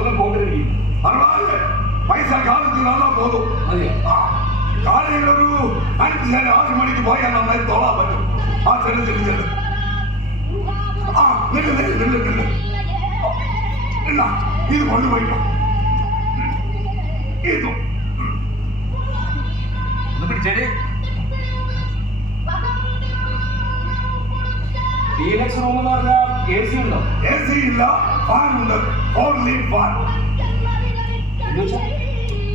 ஒன்றும் போட்டுருக்கீங்க. பரவாயில்ல, பைசா காலத்துக்கு நல்லா போதும். காலையில் ஒரு 5-6 மணிக்கு போய் அந்த மாதிரி தோலா பற்றும். சரி சரி சரி. நில்லு நில்லு நில்லு நில்லு. என்ன இது கொண்டு போயிட்டோம். இது പിടിച്ചേ. ഡീലക്സ് റൂം എന്ന് പറഞ്ഞാൽ AC ഉണ്ടോ? AC ഇല്ല, ഫാൻ ഉണ്ട്. Only fan.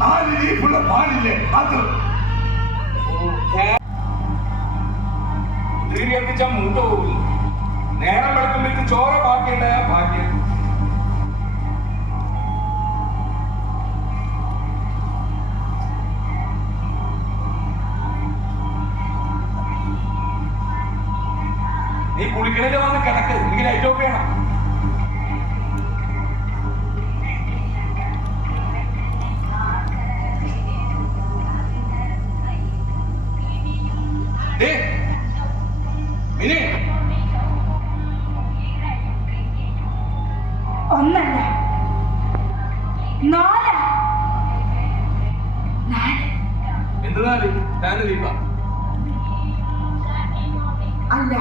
4 ലീഫുള്ള ഫാനില്ലേ അത്. തിരി എത്തിച്ചാൽ മൂട്ട് പോകില്ല. നേരം വെളുക്കുമ്പോഴേക്ക് ചോര ബാക്കിയുണ്ട്. ഭാഗ്യം. നീ കുളിക്കണില്ല വന്ന് കിടക്ക്. എനിക്ക് ലൈറ്റ് ഓഫ് ചെയ്യണം. ഒന്നല്ല 4 എന്ത് 4? ഫാന് ലീഫാ? അല്ല,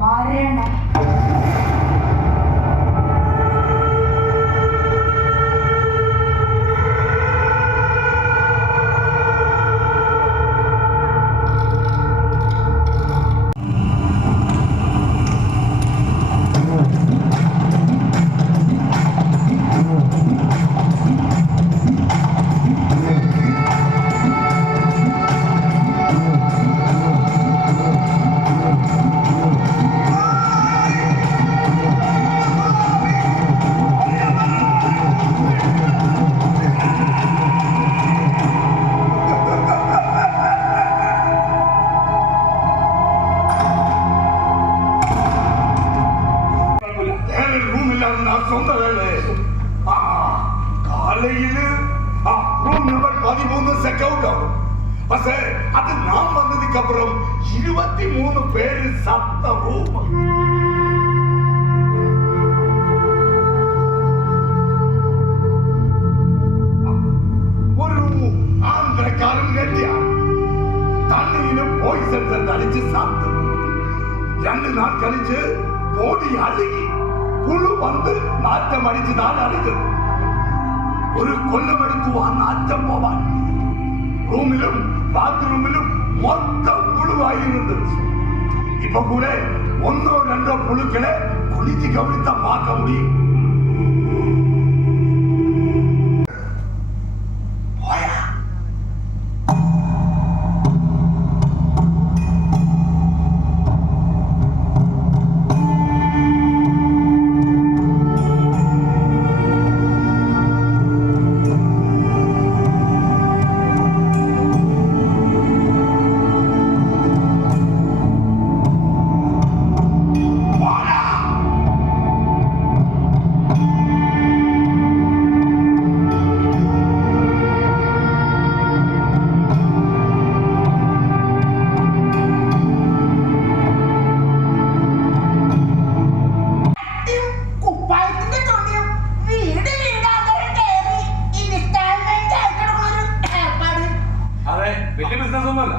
മരണം. കാലയില് റൂം നമ്പർ 13 സെക്കൗട്ട് ആവും. പക്ഷേ അത് നാം വന്നതിക്ക് അപ്പുറം 23 പേര് സത്ത റൂം. ഒരു ആന്ധ്രക്കാരൻ കെട്ടിയാണ് തണ്ണിയില് പോയിസൺസ് തളിച്ച് സത്ത്. 2 നാൾ കളിച്ച് ബോഡി അഴുകി പുഴു വന്ന് നാറ്റം അടിച്ച് നാലടിച്ചത്. ഒരു കൊല്ലമെടുത്തു ആ നാറ്റം പോവാൻ. റൂമിലും ബാത്റൂമിലും മൊത്തം പുഴുവായിരുന്നത്. ഇപ്പൊ കൂടെ 1-2 പുഴുക്കളെ കുളിച്ച് കവിളിത്ത പാക്ക മുടിയും. വലിയ ബിസിനസ് ഒന്നുമല്ല.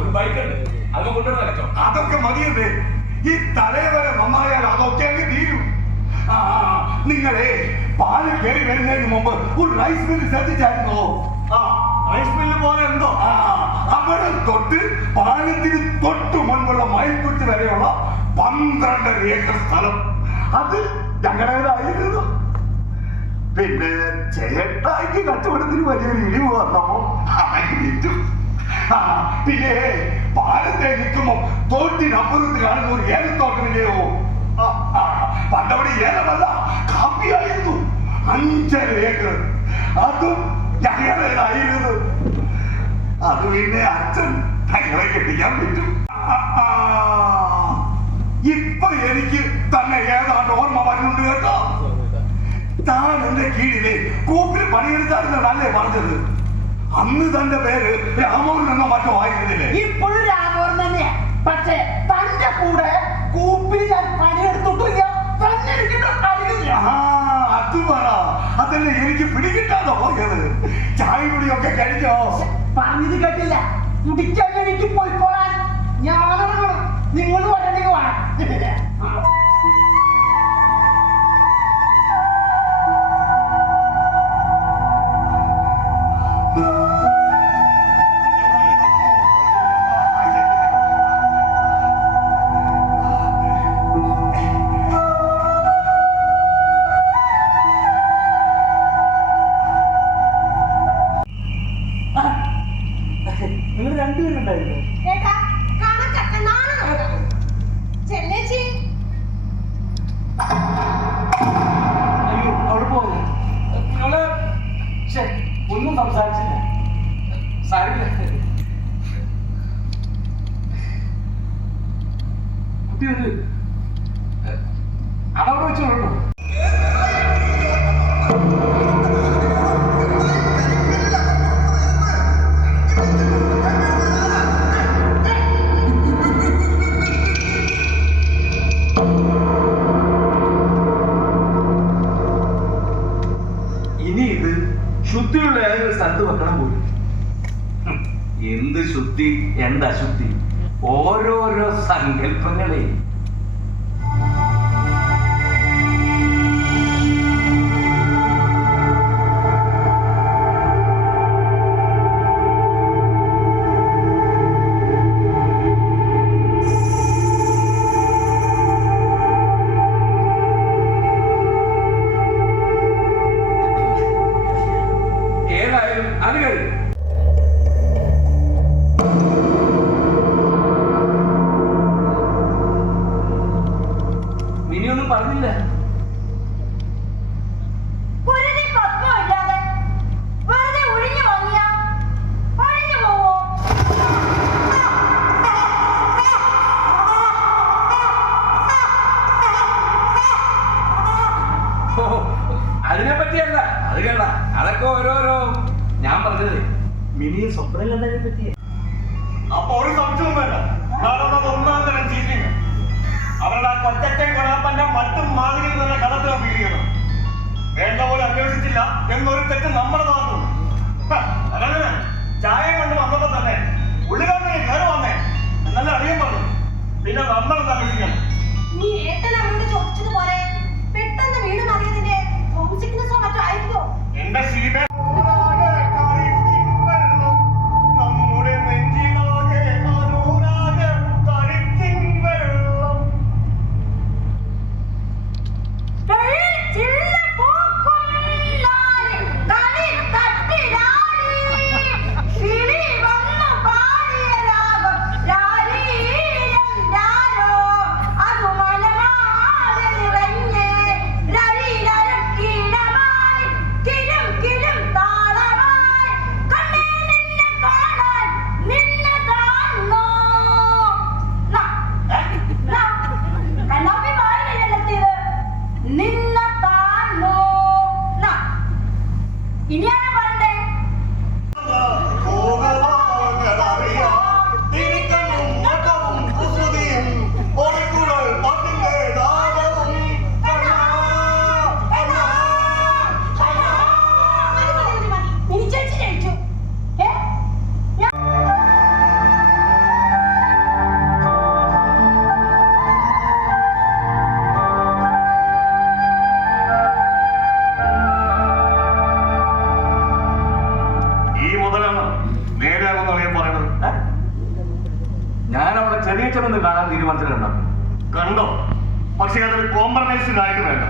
ഒരു ബൈക്ക് ഉണ്ട്, അത് കൊണ്ടുവന്ന് നടക്കും. അതൊക്കെ മതിയല്ലേ? ഈ തലവരെ നന്നായാൽ അതൊക്കെ അങ്ങ് തീരും. നിങ്ങളെ പാല് കയറി വരുന്നതിന് മുമ്പ് ഒരു റൈസ് മില്ല് ശ്രദ്ധിച്ചായിരുന്നോ? റൈസ് മില്ല് പോലെ എന്തോ അവിടെ തൊട്ട് പാലത്തിന് തൊട്ട് മുൻപുള്ള മയിൽക്കുറ്റി വരെയുള്ള 12 ഏക്കർ സ്ഥലം അത് ഞങ്ങളുടേതായിരുന്നു. പിന്നെ ചേട്ടായിക്ക് കച്ചവടത്തിന് വലിയൊരു ഇടിവ് വന്നപ്പോ വിറ്റു. പിന്നെ പാലത്തെ നിൽക്കുമ്പോ തോട്ടിനപ്പുറത്ത് കാണുന്ന ഒരു ഏലത്തോട്ടമില്ലയോ? പണ്ടവിടെ ഏലമല്ല, കാപ്പിയായിരുന്നു. 5 ഏക്കർ അതും ഞങ്ങളുടേതായിരുന്നു. അത് പിന്നെ അച്ഛൻ ഞങ്ങളെ കെട്ടിക്കാൻ പറ്റും. ഇപ്പൊ എനിക്ക് തന്നെ ഏതാണ്ട് ഓർമ്മ വരുന്നുണ്ട് കേട്ടോ. താൻ എന്റെ കീഴിലെ കൂപ്പിൽ പണിയെടുത്തായിരുന്നല്ലേ പറഞ്ഞത്? അന്ന് തന്റെ പേര് രാമോൻ എന്നോ മറ്റോ ആയിരുന്നില്ലേ? ഇപ്പോഴും രാമോൻ തന്നെയാ. പക്ഷെ തന്റെ കൂടെ കൂപ്പിൽ ഞാൻ പണിയെടുത്തിട്ടില്ല. അതല്ലേ എനിക്ക് പിടികിട്ടാതെ പോയത്. ചായ കുടിയൊക്കെ കഴിഞ്ഞോ? പറഞ്ഞത് കേട്ടില്ല. കുടിക്കാൻ എനിക്ക് പോയിക്കോളാൻ. ഞാനും നിങ്ങൾ ഉടനെ വേണം. നിങ്ങൾ രണ്ടുപേരുണ്ടായിരുന്നു. ഏട്ടാ, കണക്കൊക്കെ നാളെ നടക്കണം. ചെല്ലേച്ചി. അയ്യോ, അവിടെ പോകുന്നു. നിങ്ങള് ഒന്നും സംസാരിച്ചില്ല. സാരില്ല. കുട്ടി ഒരു അതവിടെ വെച്ചോളൂ. ഇനി ഇത് ശുദ്ധിയുള്ള ഏതൊരു സ്ഥലത്ത് വെക്കണം പോലും. എന്ത് ശുദ്ധി, എന്ത് അശുദ്ധി, ഓരോരോ സങ്കല്പങ്ങളെ. ഏതായാലും അത് കഴിയും. മിനിയൊന്നും പറഞ്ഞില്ല. ഒരു പത്മമില്ലാതെ വെറുതെ ഒഴിഞ്ഞു വാങ്ങിയാ ഒഴിഞ്ഞു പോവോ? ഓ, അതിനെ പറ്റിയല്ല. അത് കേട്ട അതൊക്കെ ഓരോരോ ഞാൻ പറഞ്ഞത്. മിനിയെ സ്വപ്നം കണ്ടതിനെ പറ്റിയേ. അപ്പൊ ഒരു സംശയവും വേണ്ട. നടന്നത് ഒന്നാം തരം ചീറ്റിങ്. അവരുടെ ആ കൊച്ചറ്റൻ കൊണാപ്പന്റെ മറ്റും മാതിരിയിൽ തന്നെ കടത്തുക ഫീൽ ചെയ്യണം. വേണ്ട പോലെ അന്വേഷിച്ചില്ല എന്നൊരു തെറ്റ് നമ്മുടെ ഭാഗത്തും. അങ്ങനെ ചായ കൊണ്ട് വന്നപ്പോ തന്നെ ഉള്ളിലോട്ട് കയറി വന്നേ എന്നല്ല അറിയാൻ പറഞ്ഞു. പിന്നെ നമ്മളെന്ത് അന്വേഷിക്കണം? നീ ഏട്ടൻ അവരോട് ചോദിച്ചതുപോലെ പെട്ടെന്ന് വീട് മാറിയതിന്റെ ഹോം സിക്നസോ മറ്റോ ആയിരിക്കോ? എന്റെ ശീല നമ്മുടെ നെഞ്ചിലാകെ അനുരാഗ കരിക്കിൻ വെള്ളം. ചില്ല പൂക്കുന്നാലെ കളി തട്ടിലാടി കിളി വന്നു പാടിയ രാഗം രാരീരം രാരോ അത് മനമാകെ നിറഞ്ഞേ രരീരം കീഴമായി കിലും കിലും താളമായി കണ്ണേ നിന്നെ കാണാൻ നിന്നെ കാണുന്നു. കണ്ണാപ്പി വായിലെത്തിയത് നിന്നെ കാണുന്നു. ഇനിയാണ് പറയണ്ടേ? ഇനി ചേച്ചി ജയിച്ചു. ഈ മുതലാണ് നേരെയാകുന്ന അറിയാൻ പറയണത്. ഞാൻ അവിടെ ചെറിയച്ഛനൊന്ന് കാണാൻ തീരുമാനിച്ചിട്ടുണ്ടോ? കണ്ടോ? പക്ഷെ അതൊരു കോംപ്രമൈസിംഗ് ആയിട്ട് വേണ്ട.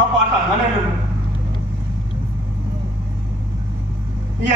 ആ പാട്ട് അങ്ങനെയല്ലോ. യ